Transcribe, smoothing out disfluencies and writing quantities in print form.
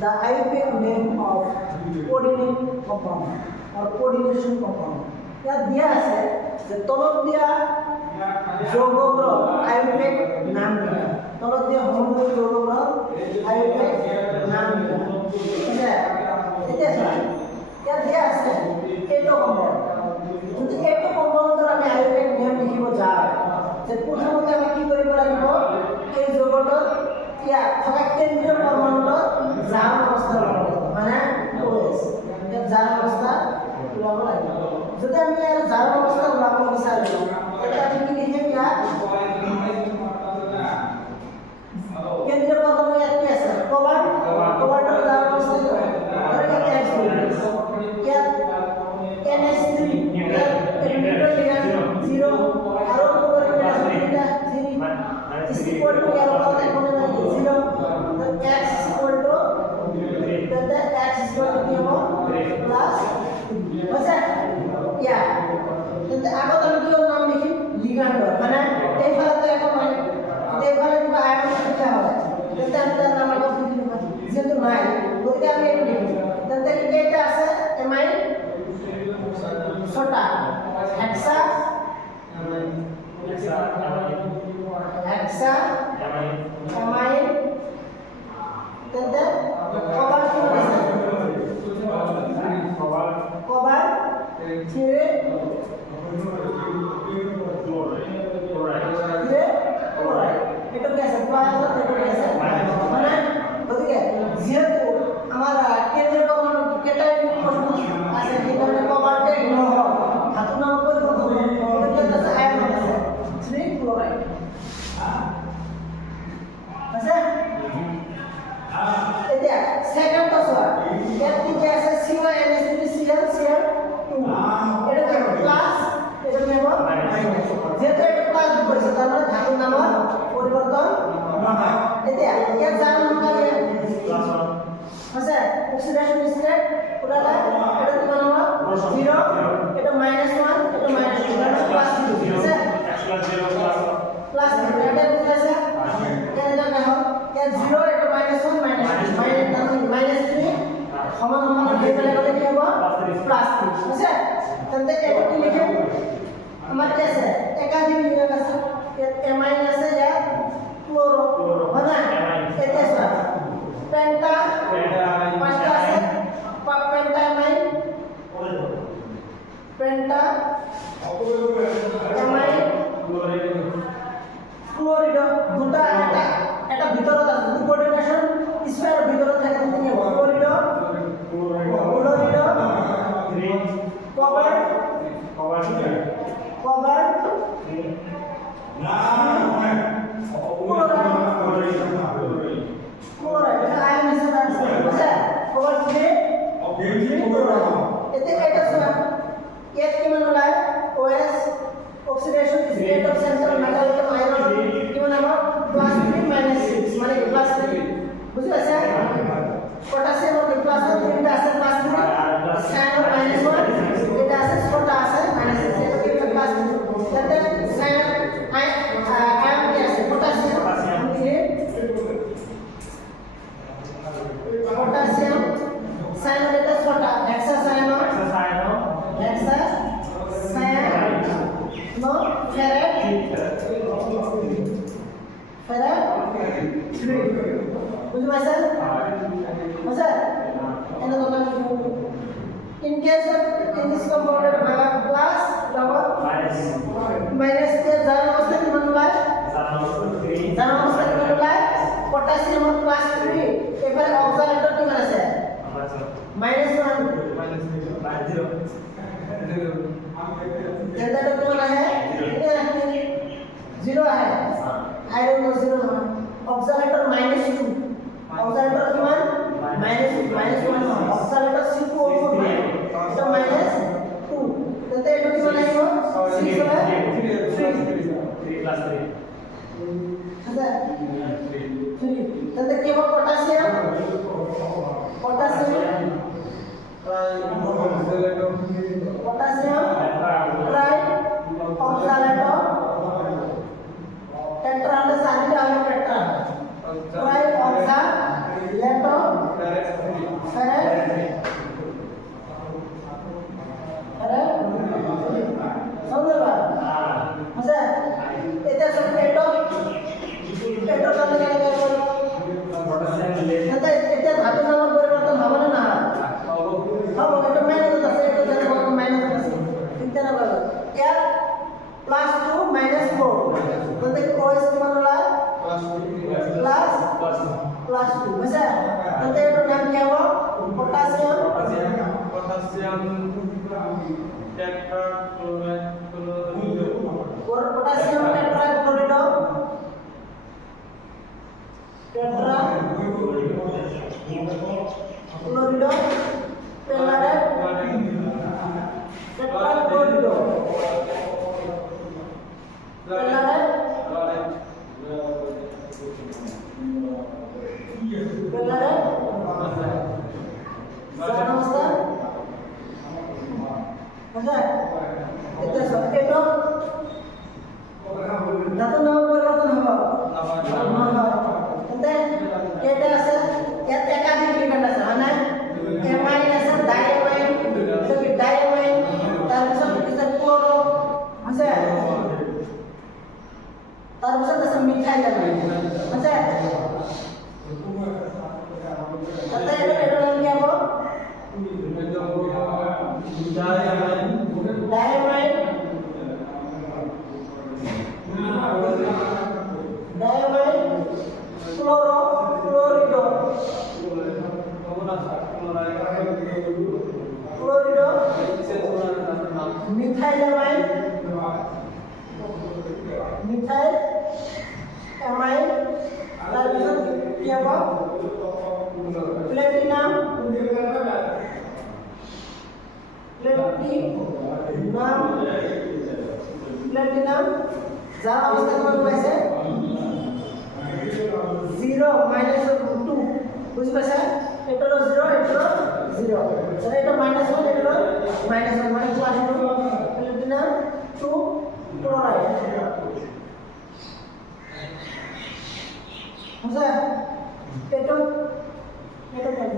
the IUPAC name of coordinate compound or coordination compound. ইয়াত দিয়া আছে যে তলত দিয়া যৌগবোৰৰ IUPAC নাম দিয়া, তলত দিয়া সমগ্ৰ যৌগবোৰৰ IUPAC নাম দিয়া। এতিয়া চোৱা ইয়াত দিয়া আছে এইটো কম্পাউণ্ড, যদি এইটো কম্পাউণ্ডৰ আমি IUPAC নেম লিখিব যাওঁ যে প্ৰথমতে আমি কি কৰিব লাগিব, এই যৌগটোৰ ইয়াত থকা কেন্দ্ৰীয় পৰমাণুটোৰ জাম অৱস্থা ল'ব লাগিব, মানে OS ইয়াত জাম অৱস্থা ওলাব লাগিব। যদি আমি ইয়াৰ জাম অৱস্থা ওলাব বিচাৰোঁ তেতিয়া আমি কি লিখিম, ইয়াত কেন্দ্ৰীয় পৰমাণু ইয়াত কি আছে, কভাৰ, কভাৰটোৰ জাম অৱস্থা কি হয়, ধৰি ইয়াত ইয়াত NH3 ইয়াত 0 আৰু is equal to क्या होता है कोने में 0 तो x is equal to then the x is equal to क्या हो plus बस या then आगे तो हम क्यों नाम लिखी लिगैंड माने एक बार तो एक माने एक बार जो आयन क्या होगा then हम नाम आगे लिखी ना तो नहीं वो क्या हम ये लिखी then the क्या है एमाइन छोटा hexa hexa amine then the cover cover chloride itu कैसे प्लस और itu कैसे माने ठीक है যেহেতু हमारा केंद्रीय परमाणु कैटायन আছে এখানে কভারটা ইগনোর হয় ধাতু নাম করে বলবো এটা হচ্ছে আয়ন আছে 3 ক্লোরাইড আছে এটা সেকেন্ড পাসওয়ার্ড এর দিকে আছে CuNH3Cl2 এটা কি প্লাস এটা কি হবে মাইনাস যেটা এটা প্লাস করেছে তার মানে ধাতুর নামের পরিবর্তন না হয় এটা এর জাম নাম কি প্লাস 1 আছে অক্সিডেশন স্টেট পুরা এটা কি নাম 0 এটা -1 এটা -2 এটা প্লাস 2 আছে প্লাস এটা কি আছে এটা দেখো এ 0 এটা -1 -3 সমান সমান হয়ে গেলে কি হবে প্লাস 3 আছে তাহলে এটা কি লিখে আমার কি আছে একাধিক নিয়ম আছে এমাইন আছে ইয়া ক্লোরো মানে এটা আছে পেন্টা পাঁচটা আছে পেন্টা এমাইন পেন্টা এমাইন ক্লোরিড দুটা এটা ভিতৰত আছে দুটো কোঅর্ডিনেশন স্ফিয়ার ভিতৰত থাকে তুমি ক্লোরিড কভার না ক্লোরাইড আয়ন হিসেবে আছে বুঝা কভার দিয়ে ওকে এতে এটা শোনা এর কি মানে লাগে OS oxidation state of central metal atom iron কি মানে আমার +3 -6 মানে +3 বুঝতে পারছেন পটাশিয়াম और प्लस 3 টা আছে +3 সায়ানো -1 এটা আছে ছোটা আছে -6 এটা কি +3 তাতে সায়ান আয়ন কি আছে পটাশিয়াম কি পটাশিয়াম সায়ানো এটা ছোটা হেক্সা সায়ানো no ferret 3 বুঝতে পারছেন বুঝা এনে তো in case of in this compounded plus double minus তে জানা অবস্থা কি বলবাই জানা অবস্থা কি বলবাই পটাশিয়াম +3 এবারে অক্সালেটর কি মানে আছে -1 -0 এটা তো মানে है 0 है आयरन तो 0 है ऑक्सालेटर -2 ऑक्सालेटर की मान -1 ऑक्सालेटर CO2 है तो -2 तो ते तो की मान है 6 है 3 + 3 अच्छा 3 तो ते केवल potassium potassium trioxalato tetra ada satu ada tetra trioxalato এটা ধাতুর নামের পরিবর্তন হবে না না হবে এটা মাইনাস আছে এটা জানো কত মাইনাস আছে চিন্তা না করো f প্লাস 2 মাইনাস 4 বলতে কি কোস সমান হলো প্লাস 2 বুঝা বলতে এটার নাম কি হবে potassium potassium tetrachloride pelade tetrachloride জানামস্তা আচ্ছা এটা সব এটা ধাতুর নাম পরিবর্তন হবে কিন্তু এটা আছে এর একাধিক লিগ্যান্ড আছে মানে অ্যামাইন আছে ডাইঅ্যামাইন সবই ডাইঅ্যামাইন তারপর কিছু ক্লোরো আছে তারপর আছে মিথাইল অ্যামাইন আছে তাতে এটা নাম কি হবে ডাইঅ্যামাইন क्लोरिडो मिथाइलएमाइन তারপর কি হবে প্লাটিনাম যার অবস্থা কত হয়েছে 0 মাইনাস 2 বুঝতে পারছেন এটা হলো 0 এটা হলো 0 তাহলে এটা মাইনাস 1 এটা হলো মাইনাস 1 মানে প্লাস 2 প্লাটিনাম 2 ক্লোরাইড বুঝছেন এটা কেন